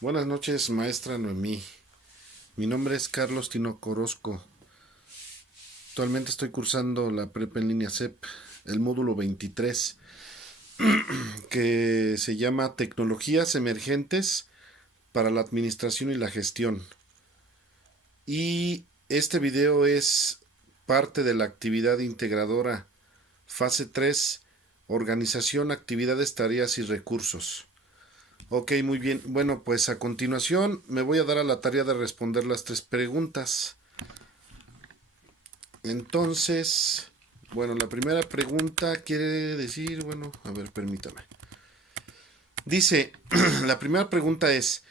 Buenas noches, maestra Noemí. Mi nombre es Carlos Tinoco Orozco. Actualmente estoy cursando la prepa en línea CEP, el módulo 23, que se llama Tecnologías Emergentes para la Administración y la Gestión. Y este video es parte de la actividad integradora fase 3, organización, actividades, tareas y recursos. Ok, muy bien. Bueno, pues a continuación me voy a dar a la tarea de responder las tres preguntas. Entonces, bueno, la primera pregunta quiere decir, bueno, a ver, permítame. Dice, la primera pregunta es,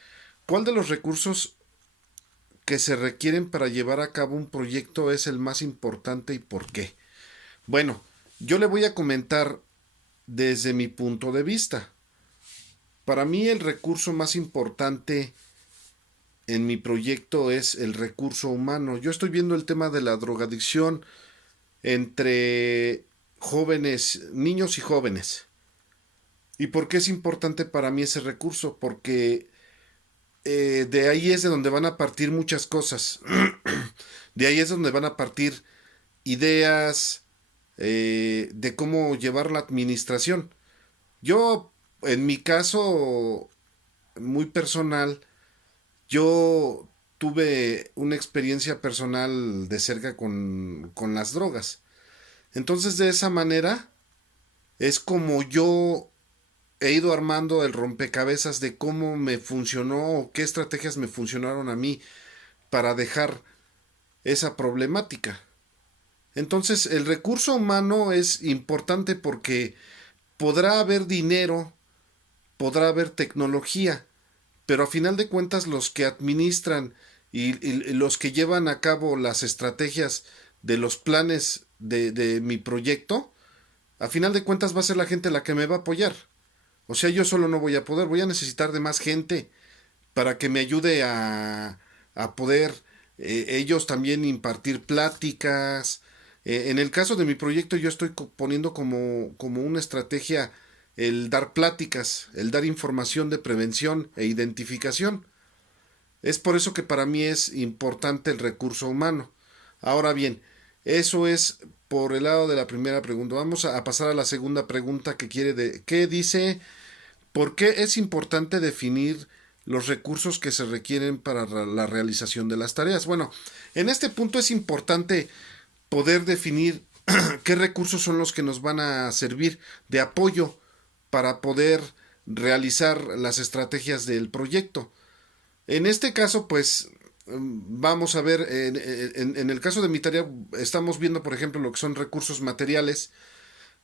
¿cuál de los recursos que se requieren para llevar a cabo un proyecto es el más importante y por qué? Bueno, yo le voy a comentar desde mi punto de vista. Para mí el recurso más importante en mi proyecto es el recurso humano. Yo estoy viendo el tema de la drogadicción entre jóvenes, niños y jóvenes. ¿Y por qué es importante para mí ese recurso? Porque de ahí es de donde van a partir muchas cosas. De ahí es donde van a partir ideas de cómo llevar la administración. Yo, en mi caso muy personal, yo tuve una experiencia personal de cerca con las drogas. Entonces, de esa manera, es como yo he ido armando el rompecabezas de cómo me funcionó o qué estrategias me funcionaron a mí para dejar esa problemática. Entonces, el recurso humano es importante porque podrá haber dinero, podrá haber tecnología, pero a final de cuentas los que administran y los que llevan a cabo las estrategias de los planes de mi proyecto, a final de cuentas va a ser la gente la que me va a apoyar. O sea, yo solo no voy a poder, voy a necesitar de más gente para que me ayude a poder ellos también impartir pláticas. En el caso de mi proyecto yo estoy poniendo como una estrategia el dar pláticas, el dar información de prevención e identificación. Es por eso que para mí es importante el recurso humano. Ahora bien, eso es por el lado de la primera pregunta. Vamos a pasar a la segunda pregunta que ¿qué dice? ¿Por qué es importante definir los recursos que se requieren para la realización de las tareas? Bueno, en este punto es importante poder definir qué recursos son los que nos van a servir de apoyo para poder realizar las estrategias del proyecto. En este caso, pues vamos a ver, en el caso de mi tarea, estamos viendo, por ejemplo, lo que son recursos materiales,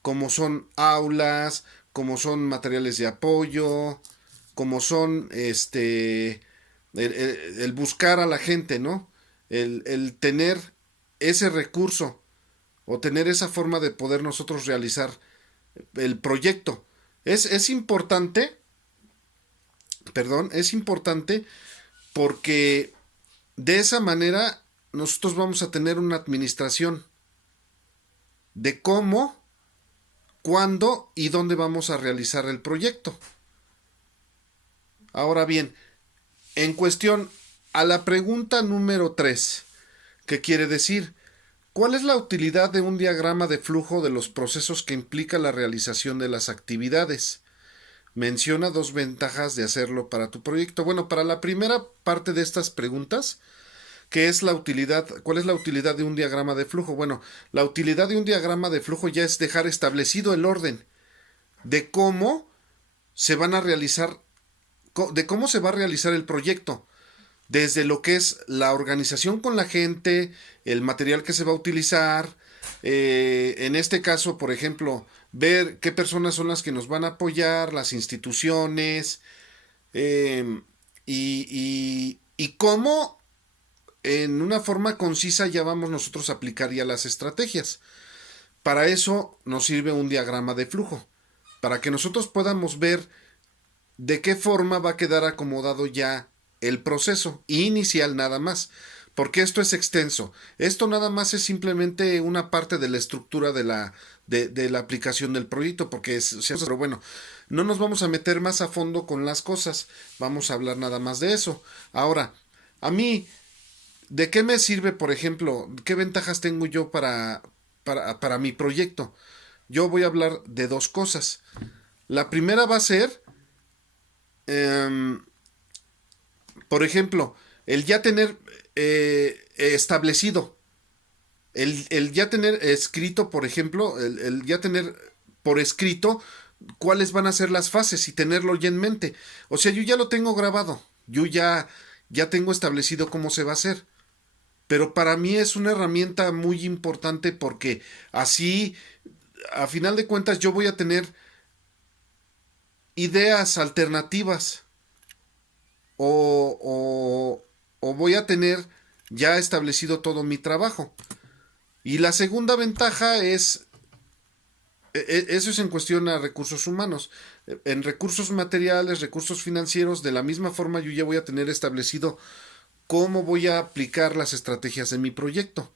como son aulas, como son materiales de apoyo, como son el buscar a la gente, ¿no? El tener ese recurso o tener esa forma de poder nosotros realizar el proyecto. Es importante, perdón, es importante porque de esa manera nosotros vamos a tener una administración de cómo, cuándo y dónde vamos a realizar el proyecto. Ahora bien, en cuestión a la pregunta número 3, ¿qué quiere decir? ¿Cuál es la utilidad de un diagrama de flujo de los procesos que implica la realización de las actividades? Menciona dos ventajas de hacerlo para tu proyecto. Bueno, para la primera parte de estas preguntas, ¿qué es la utilidad? ¿Cuál es la utilidad de un diagrama de flujo? Bueno, la utilidad de un diagrama de flujo ya es dejar establecido el orden de cómo se van a realizar, de cómo se va a realizar el proyecto, desde lo que es la organización con la gente, el material que se va a utilizar, en este caso, por ejemplo, ver qué personas son las que nos van a apoyar, las instituciones, eh, y cómo en una forma concisa ya vamos nosotros a aplicar ya las estrategias. Para eso nos sirve un diagrama de flujo, para que nosotros podamos ver de qué forma va a quedar acomodado ya el proceso inicial nada más. Porque esto es extenso. Esto nada más es simplemente una parte de la estructura de la aplicación del proyecto, porque pero bueno, no nos vamos a meter más a fondo con las cosas, vamos a hablar nada más de eso. Ahora, a mí, ¿de qué me sirve, por ejemplo, qué ventajas tengo yo para mi proyecto? Yo voy a hablar de dos cosas. La primera va a ser, eh, por ejemplo, el ya tener establecido, el ya tener escrito, por ejemplo, el ya tener por escrito cuáles van a ser las fases y tenerlo ya en mente. O sea, yo ya lo tengo grabado, ya tengo establecido cómo se va a hacer. Pero para mí es una herramienta muy importante porque así, a final de cuentas, yo voy a tener ideas alternativas o voy a tener ya establecido todo mi trabajo. Y la segunda ventaja es, eso es en cuestión a recursos humanos. En recursos materiales, recursos financieros, de la misma forma yo ya voy a tener establecido cómo voy a aplicar las estrategias de mi proyecto.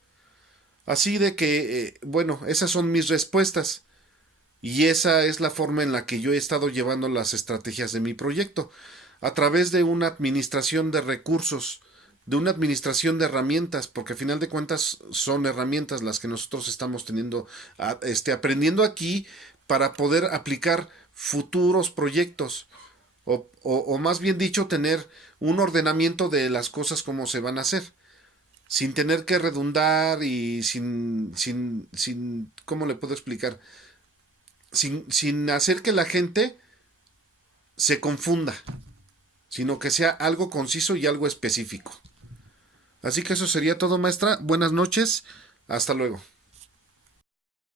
Así de que, bueno, esas son mis respuestas. Y esa es la forma en la que yo he estado llevando las estrategias de mi proyecto, a través de una administración de recursos, de una administración de herramientas, porque a final de cuentas son herramientas las que nosotros estamos teniendo, aprendiendo aquí para poder aplicar futuros proyectos, o más bien dicho, tener un ordenamiento de las cosas como se van a hacer, sin tener que redundar y sin, ¿cómo le puedo explicar? Sin hacer que la gente se confunda, sino que sea algo conciso y algo específico. Así que eso sería todo, maestra. Buenas noches. Hasta luego.